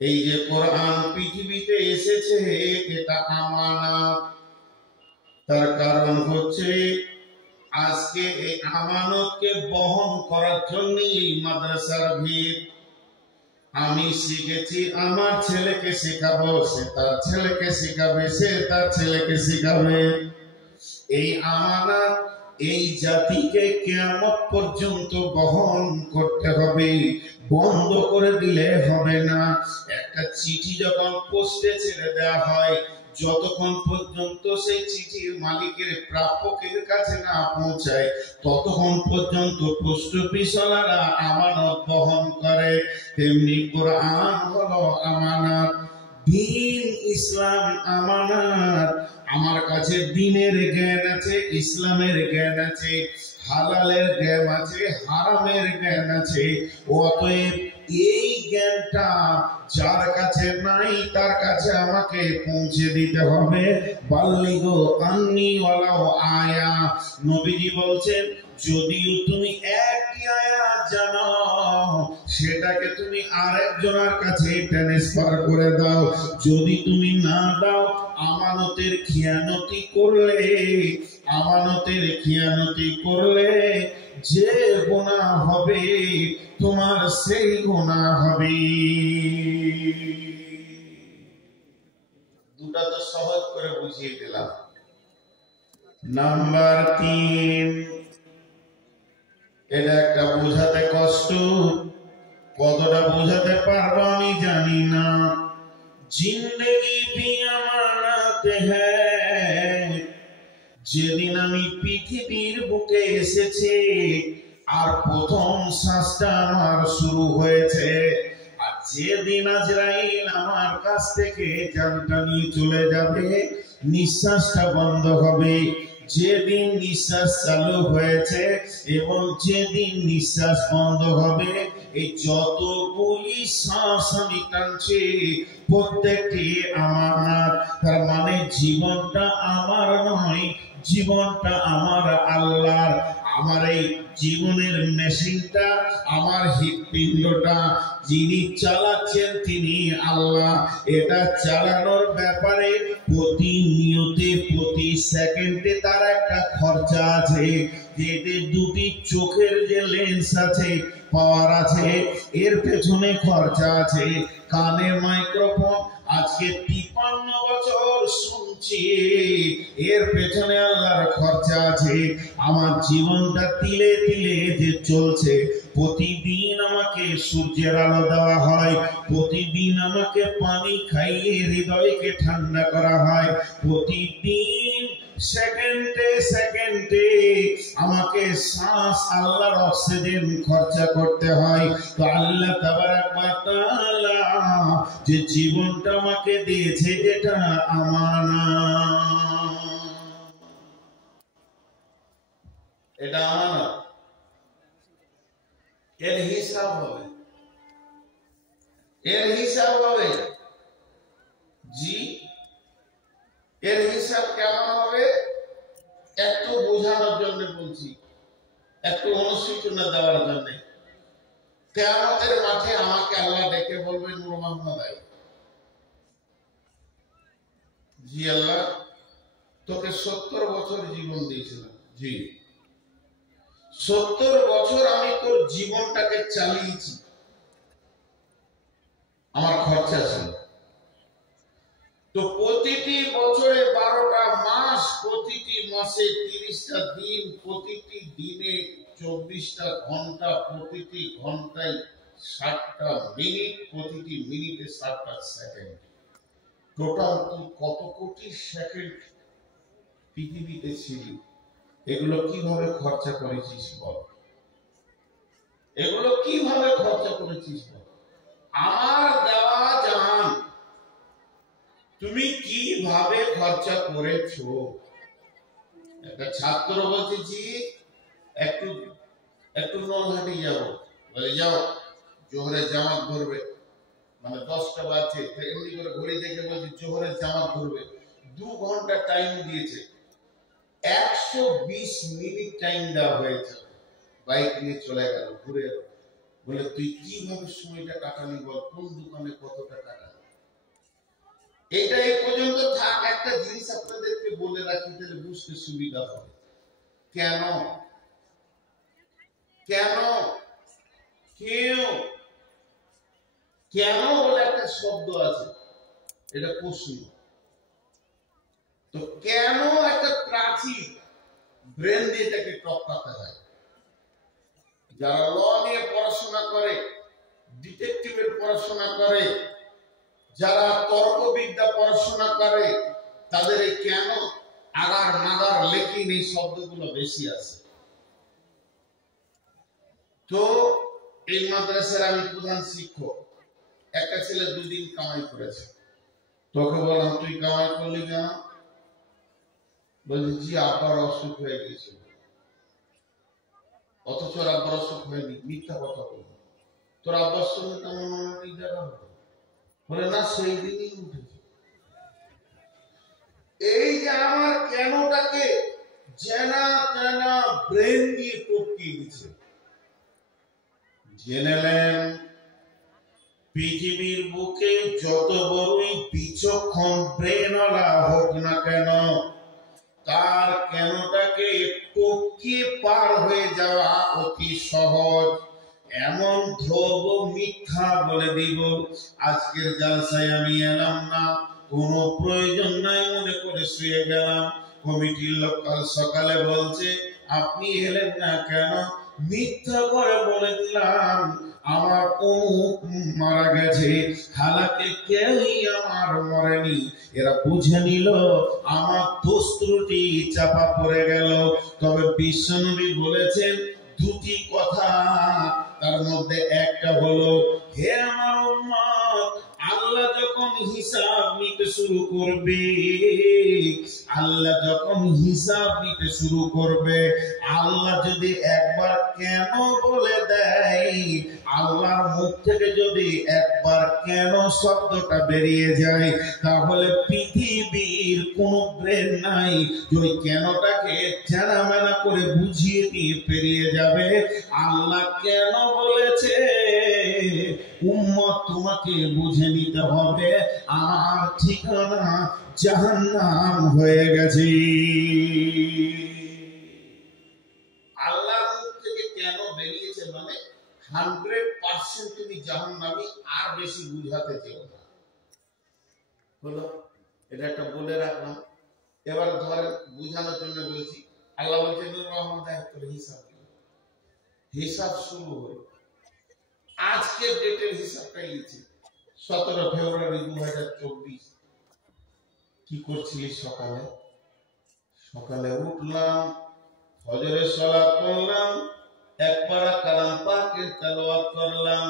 এই যে কোরআন পৃথিবীতে এসেছে এটা আমানত। তার কারণ হচ্ছে আজকে এই আমানতকে বহন করার জন্য এই মাদ্রাসার ভিড়। আমি শিখেছি, আমার ছেলেকে শেখাবো, সে তার ছেলেকে শেখাবে, সে তার ছেলেকে শেখাবে। এই আমানত এই জাতিকে কিয়ামত পর্যন্ত বহন করতে হবে, বন্ধ করে দিলে হবে না। একটা চিঠি যখন পোস্টে ছেড়ে দেওয়া হয়, যতক্ষণ পর্যন্ত সেই চিঠির মালিকের প্রাপকের কাছে না পৌঁছায়, ততক্ষণ পর্যন্ত পোস্ট অফিসওয়ালারা আমানত বহন করে। তেমনি কোরআন হলো আমানত, দ্বীন ইসলাম আমানত। আমার কাছে দ্বীনের জ্ঞান আছে, ইসলামের জ্ঞান আছে, হালালের জ্ঞান আছে, হারামের জ্ঞান আছে। অতএব এই জ্ঞানটা যার কাছে নাই তার কাছে আমাকে পৌঁছে দিতে হবে। বাল্লিগো আন্নি ওয়ালাউ আয়া। নবীজি বলছেন, যদিও তুমি একটি আয়াত জানো, সেটাকে তুমি আরেকজনের কাছে ট্রান্সফার করে দাও। যদি তুমি না দাও, আমানতের খিয়ানতি করলে, আমানতের খিয়ানতি করলে যে গুনাহ হবে তোমার সেই গুনাহ হবে। দুটা তো সহজ করে বুঝিয়ে দিলাম। নাম্বার 3, এটা একটা বোঝাতে কষ্ট, কতটা বোঝাতে পারবো আমি জানি না। জিন্দগি ভি আমানত হ্যায়। যেদিন আমি পৃথিবীর বুকে এসেছি আর প্রথম শ্বাসটা আমার শুরু হয়েছে, আর যেদিন আজরাইল আমার কাছ থেকে জানটা নিয়ে চলে যাবে, নিঃশ্বাসটা বন্ধ হবে, যেদিন নিঃশ্বাস চালু হয়েছে এবং যেদিন নিঃশ্বাস বন্ধ হবে, এই যতগুলি শ্বাস আমি টানছি প্রত্যেকটি আমানত। তার মানে জীবনটা আমার নয়, জীবনটা আমার আল্লাহর। আমার এই জীবনের মেশিনটা, আমার হৃৎপিণ্ডটা যিনি চালাচ্ছেন তিনি আল্লাহ। এটা চালানোর ব্যাপারে প্রতিনিয়তে প্রতি সেকেন্ডে তার একটা খরচা আছে। এতে দুটি চোখের যে লেন্স আছে, পাওয়ার আছে, এর পেছনে খরচা আছে। কানে মাইক্রোফোন, আজকে 53 বছর শুনছি, এর পেছনে আল্লাহর খরচা আছে। আমার জীবনটা তিলে তিলে যে চলছে, প্রতিদিন আমাকে সূর্যের আলো দেওয়া হয়, প্রতিদিন আমাকে পানি খাইয়ে হৃদয়কে ঠান্ডা করা হয়, প্রতিদিন সেকেন্ডে সেকেন্ডে আমাকে শ্বাস আল্লাহর অক্সিজেন খরচা করতে হয়। তো আল্লাহ তাবারাক ওয়া তাআলা যে জীবনটা আমাকে দিয়েছে, এটা আমানত, এটা আমানত। এর হিসাব হবে, এর হিসাব হবে। জি, এর হিসাব কেমন হবে একটু বোঝানোর জন্য বলছি, একটু অনুসূচনা দেওয়ার জন্য। কিয়ামতের মাঠে আমাকে আল্লাহ ডেকে বলবে, নূর মোহাম্মদ আই, জি আল্লাহ, তোকে 70 বছর জীবন দিয়েছিলাম। জি, 70 বছর আমি তোর জীবনটাকে চালিয়েছি, আমার খরচা ছিল। তো প্রতিটি বছরে 12টা মাস, প্রতিটি মাসে 30টা দিন, প্রতিটি দিনে 24টা ঘন্টা, প্রতিটি ঘন্টায় 60টা মিনিট, প্রতিটি মিনিটে 60টা সেকেন্ড। টোটাল তুই কত কোটি সেকেন্ড পৃথিবীতে ছিলি, এগুলো কিভাবে খরচা করেছিস বল? এগুলো কিভাবে খরচা করেছিস বল? আমার দেওয়া জান তুমি কিভাবে খরচা করেছো? একটা ছাত্র বলতেছি, একটু একটু নলহাটি যাবো, বলে যাও, জোহরের জামাত ধরবে, মানে 10টা বাজছে, এমনি করে ঘড়ি দেখে বলছে জোহরের জামাত ধরবে। 2 ঘন্টা টাইম দিয়েছে, 120 মিনিট টাইম দেওয়া হয়েছে, বাইক নিয়ে চলে গেল, ঘুরে বলে তুই কিভাবে সময়টা কাটালি বল, কোন দোকানে কতটা কাটালি। এটা এই পর্যন্ত থাক। একটা জিনিস আপনাদেরকে বলে রাখি, তাহলে বুঝতে সুবিধা হবে। কেন কেন কেউ কেন বলে একটা শব্দ আছে, এটা প্রশ্ন। তো কেন একটা প্রাচীর ব্রেন দিয়ে এটাকে টপকাতে হয়। যারা ল নিয়ে পড়াশোনা করে, ডিটেকটিভের পড়াশোনা করে, যারা তর্কবিদ্যা পড়াশোনা করে, তাদের এই কেন আগার নাগার লেকিন এই শব্দগুলো বেশি আছে। তো এই মাদ্রাসার আমি প্রধান শিক্ষক। একটা ছেলে 2 দিন কামাই করেছে, তোকে বললাম তুই কামাই করলি না? বলছি জি, আব্বার অসুখ হয়ে গেছিল। অথচ ওর আব্বার অসুখ হয়নি, মিথ্যা কথা বলল। তোর আব্বার সঙ্গে তেমন অনেক দেখা হতো? বলে না, সেই দিনই উঠেছে। এই যে আমার কেনটাকে জেনা তেনা ব্রেন দিয়ে টপকিয়ে দিচ্ছে। জেনেলেন পৃথিবীর বুকে যত বড়ই বিচক্ষণ ব্রেনওয়ালা হোক না কেন, তার কেনটাকে টপকিয়ে পার হয়ে যাওয়া অতি সহজ। এমন ধ্রুব মিথ্যা বলে দিব, আজকের জালসায় আমি এলাম না, কোনো প্রয়োজন নাই মনে করে শুয়ে গেলাম। কমিটির লোক কাল সকালে বলছে আপনি এলেন না কেন? মিথ্যা করে বলে দিলাম আমার অমুক মারা গেছে, হালাকে কেউই আমার মরেনি। এরা বুঝে নিল আমার দোষ ত্রুটি চাপা পড়ে গেল। তবে বিশ্বনবী বলেছেন 2টি কথা, তার মধ্যে একটা হলো, হে আমার উম্মত, আল্লাহ যখন হিসাব নিতে শুরু করবে, আল্লাহ যখন হিসাব নিতে শুরু করবে, আল্লাহ যদি একবার কেন বলে দেয়, আল্লাহর মুখ থেকে যদি একবার কেন শব্দটা বেরিয়ে যায়, তাহলে পৃথিবীর কোন ব্রেন নাই যে ওই কেনটাকে জানা মেনা করে বুঝিয়ে দিয়ে পেরিয়ে যাবে। আল্লাহ কেন বলেছে উম্মত তোমাকে বুঝে নিতে হবে, আমার ঠিকানা জাহান্নাম হয়ে গেছে। আল্লাহর মুখ থেকে কেন বেরিয়েছে মানে 100% তুমি জাহান্নামী, আর বেশি বুঝাতে চেও না। হলো, এটা একটা বলে রাখলাম। এবার ধরেন বুঝানোর জন্য বলছি, আল্লাহ বলছেন হিসাব হিসাব শুরু হলো। আজকের ডেটের হিসাবটা লিখছি 17 ফেব্রুয়ারি 2024। কি করছিলি? সকালে সকালে উঠলাম, ফজরের সালাত পড়লাম, এক পারা কালাম পাকের তেলাওয়াত করলাম,